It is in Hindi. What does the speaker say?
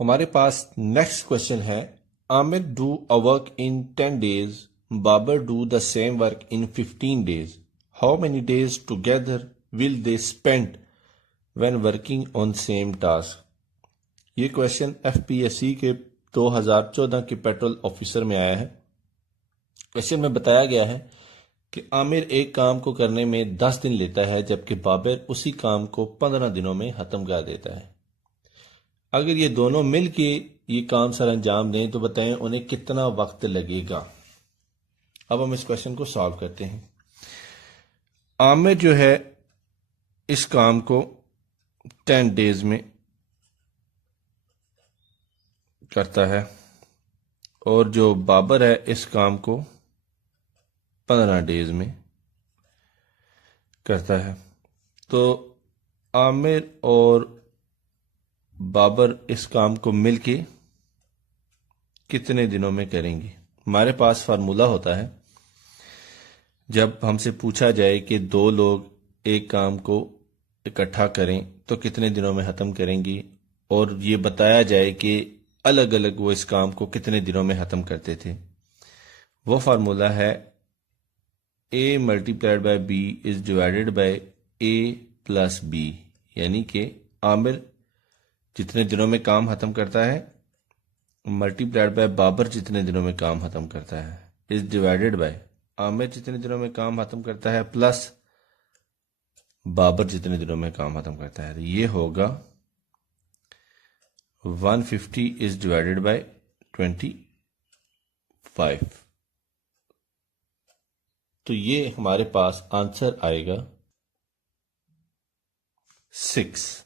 हमारे पास नेक्स्ट क्वेश्चन है, Aamir do a work in 10 days, Babar do the same work in 15 days. How many days together will they spend when working on same task? ये क्वेश्चन एफपीएससी के 2014 के पेट्रोल ऑफिसर में आया है। क्वेश्चन में बताया गया है कि आमिर एक काम को करने में 10 दिन लेता है, जबकि बाबर उसी काम को 15 दिनों में खत्म कर देता है। अगर ये दोनों मिलके ये काम सर अंजाम दें तो बताएं उन्हें कितना वक्त लगेगा। अब हम इस क्वेश्चन को सॉल्व करते हैं। आमिर जो है इस काम को 10 days में करता है और जो बाबर है इस काम को 15 days में करता है। तो आमिर और बाबर इस काम को मिलके कितने दिनों में करेंगे? हमारे पास फार्मूला होता है, जब हमसे पूछा जाए कि दो लोग एक काम को इकट्ठा करें तो कितने दिनों में ख़त्म करेंगे, और ये बताया जाए कि अलग अलग वो इस काम को कितने दिनों में ख़त्म करते थे, वो फार्मूला है a multiplied by b is divided by a plus b। यानी कि आमिर जितने दिनों में काम खत्म करता है मल्टीप्लाइड बाय बाबर जितने दिनों में काम खत्म करता है इज डिवाइडेड बाय आमिर जितने दिनों में काम खत्म करता है प्लस बाबर जितने दिनों में काम खत्म करता है। ये होगा 150 इज डिवाइडेड बाय 25। तो ये हमारे पास आंसर आएगा 6।